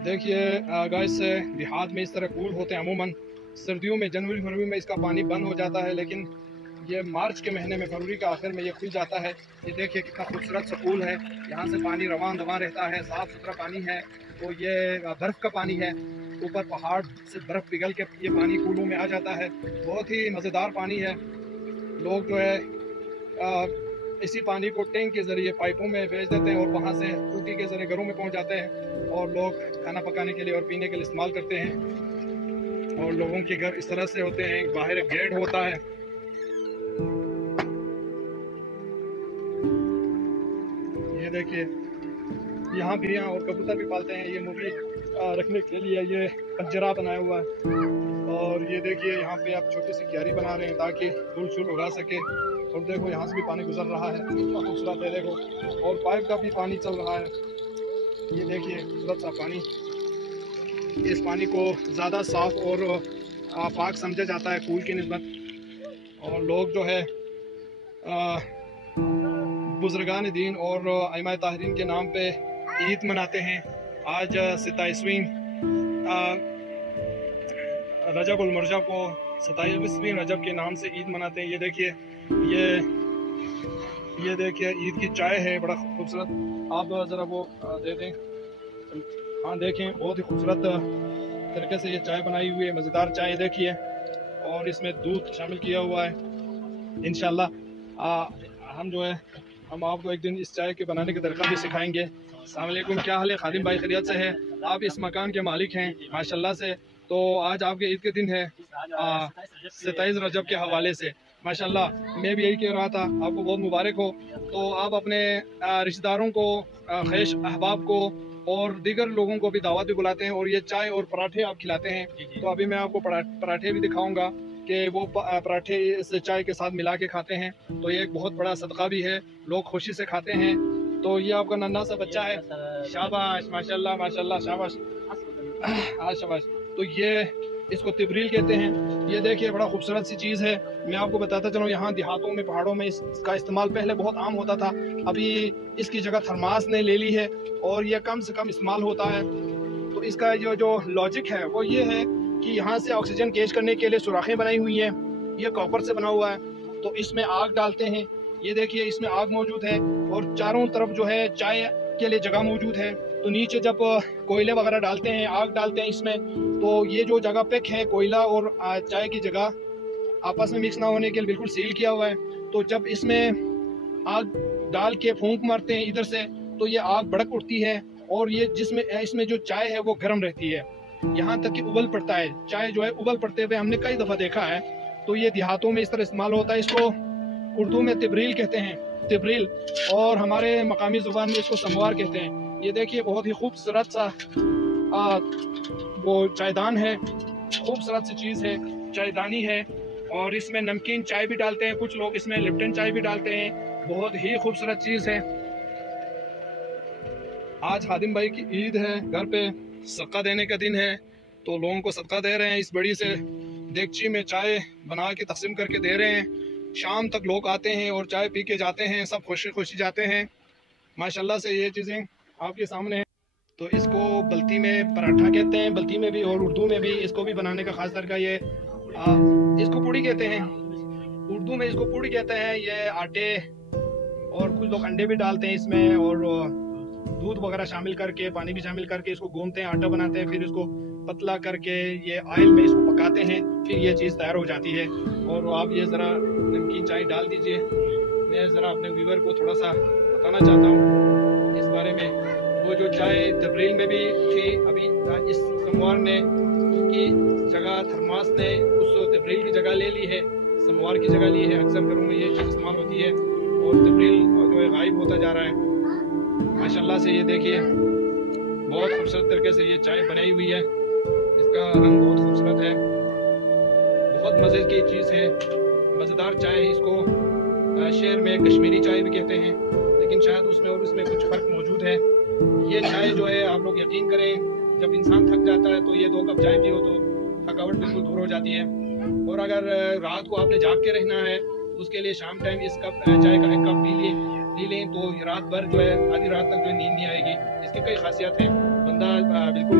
देखिए गाइस, देहात में इस तरह कूल होते हैं अमूमन। सर्दियों में जनवरी फरवरी में इसका पानी बंद हो जाता है, लेकिन ये मार्च के महीने में, फरवरी के आखिर में ये खुल जाता है। ये देखिए कितना खूबसूरत सा कूल है। यहाँ से पानी रवान दवा रहता है, साफ़ सुथरा पानी है। तो ये बर्फ़ का पानी है, ऊपर पहाड़ से बर्फ़ पिघल के ये पानी कूलों में आ जाता है। बहुत ही मज़ेदार पानी है। लोग जो है इसी पानी को टैंक के ज़रिए पाइपों में भेज देते हैं और वहाँ से टूटी के ज़रिए घरों में पहुँच जाते हैं और लोग खाना पकाने के लिए और पीने के लिए इस्तेमाल करते हैं। और लोगों के घर इस तरह से होते हैं, बाहर एक गेट होता है। ये देखिए यहाँ बिरियाँ और कबूतर भी पालते हैं। ये मुर्गी रखने के लिए ये पंजरा बनाया हुआ है। और ये देखिए यहाँ पे आप छोटी सी क्यारी बना रहे हैं ताकि धूल शूल उड़ा सके। और देखो यहाँ से भी पानी गुजर रहा है, कितना खूबसूरत है देखो। और पाइप का भी पानी चल रहा है। ये देखिए खूबसूरत सा पानी। इस पानी को ज़्यादा साफ़ और पाक समझा जाता है कूल की निस्बत। और लोग जो है बुजुर्गान दीन और अइमा ताहरीन के नाम पे ईद मनाते हैं। आज 27वीं रजब उल मरजा को 27वीं रजब के नाम से ईद मनाते हैं। ये देखिए ये देखिए ईद की चाय है, बड़ा खूबसूरत। आप ज़रा वो दे दें। हाँ देखें, बहुत ही खूबसूरत तरीके से ये चाय बनाई हुई है, मज़ेदार चाय देखिए। और इसमें दूध शामिल किया हुआ है। इंशाल्लाह हम आपको एक दिन इस चाय के बनाने का तरीका भी सिखाएंगे। अस्सलाम वालेकुम, क्या हाल है खादिम भाई? खैरियत से है? आप इस मकान के मालिक हैं माशाल्लाह से। तो आज आपके ईद के दिन है 27 रजब के हवाले से माशाल्लाह। मैं भी यही कह रहा था, आपको बहुत मुबारक हो। तो आप अपने रिश्तेदारों को, ख़ैश अहबाब को और दीगर लोगों को भी दावत भी बुलाते हैं और ये चाय और पराठे आप खिलाते हैं। तो अभी मैं आपको पराठे भी दिखाऊंगा कि वो पराठे इस चाय के साथ मिला के खाते हैं। तो ये एक बहुत बड़ा सदका भी है, लोग खुशी से खाते हैं। तो ये आपका नन्हा सा बच्चा है, शाबाश माशाल्लाह माशाल्लाह, शाबाश शाबाश। तो ये इसको तिबरील कहते हैं। ये देखिए बड़ा खूबसूरत सी चीज़ है। मैं आपको बताता चलूँ, यहाँ देहातों में, पहाड़ों में इसका इस्तेमाल पहले बहुत आम होता था। अभी इसकी जगह थर्मास ने ले ली है और ये कम से कम इस्तेमाल होता है। तो इसका जो लॉजिक है वो ये है कि यहाँ से ऑक्सीजन कैच करने के लिए सुराखें बनाई हुई हैं। ये कॉपर से बना हुआ है। तो इसमें आग डालते हैं। ये देखिए इसमें आग मौजूद है और चारों तरफ जो है चाय के लिए जगह मौजूद है। तो नीचे जब कोयले वगैरह डालते हैं, आग डालते हैं इसमें, तो ये जो जगह पे है कोयला और चाय की जगह आपस में मिक्स ना होने के लिए बिल्कुल सील किया हुआ है। तो जब इसमें आग डाल के फूंक मारते हैं इधर से, तो ये आग भड़क उठती है और ये इसमें जो चाय है वो गर्म रहती है, यहाँ तक कि उबल पड़ता है। चाय जो है उबल पड़ते हुए हमने कई दफ़ा देखा है। तो ये देहातों में इस तरह इस्तेमाल होता है। इसको उर्दू में तिबरील कहते हैं, तिबरील, और हमारे मकामी ज़ुबान में इसको समवार कहते हैं। ये देखिए बहुत ही खूबसूरत सा वो चायदान है, खूबसूरत सी चीज़ है, चायदानी है। और इसमें नमकीन चाय भी डालते हैं कुछ लोग, इसमें लिप्टन चाय भी डालते हैं। बहुत ही खूबसूरत चीज़ है। आज हादिम भाई की ईद है, घर पे सदका देने का दिन है। तो लोगों को सदका दे रहे हैं, इस बड़ी से देगची में चाय बना के तकसीम करके दे रहे हैं। शाम तक लोग आते हैं और चाय पी के जाते हैं, सब खुशी खुशी जाते हैं माशाल्लाह से। ये चीज़ें आपके सामने हैं। तो इसको बल्ती में पराठा कहते हैं, बल्ती में भी और उर्दू में भी। इसको भी बनाने का खास तरीका ये इसको पूड़ी कहते हैं, उर्दू में इसको पूड़ी कहते हैं। ये आटे और कुछ लोग अंडे भी डालते हैं इसमें और दूध वगैरह शामिल करके, पानी भी शामिल करके इसको गूंथते हैं, आटा बनाते हैं। फिर इसको पतला करके ये ऑयल में इसको पकाते हैं, फिर ये चीज़ तैयार हो जाती है। और आप ये ज़रा नमकीन चाय डाल दीजिए। मैं ज़रा अपने व्यूवर को थोड़ा सा बताना चाहता हूँ इस बारे में। वो जो चाय तबरील में भी थी, अभी इस समवार ने उसकी जगह, थर्मास ने उस तबरील की जगह ले ली है, समवार की जगह ली है। अक्सर घरों में ये चीज़ इस्तेमाल होती है और तबरील जो है गायब होता जा रहा है माशाल्लाह से। ये देखिए बहुत खूबसूरत तरीके से ये चाय बनाई हुई है। इसका रंग बहुत खूबसूरत है, बहुत मज़े की चीज़ है, मज़ेदार चाय। इसको शहर में कश्मीरी चाय भी कहते हैं, लेकिन शायद उसमें और इसमें कुछ फ़र्क मौजूद है। ये चाय जो है, आप लोग यकीन करें, जब इंसान थक जाता है तो ये 2 कप चाय पियो तो थकावट बिल्कुल दूर हो जाती है। और अगर रात को आपने जाग के रहना है तो उसके लिए शाम टाइम इस कप चाय का 1 कप पी लें तो रात भर जो है, आधी रात तक जो नींद नहीं आएगी। इसकी कई खासियत हैं। बंदा बिल्कुल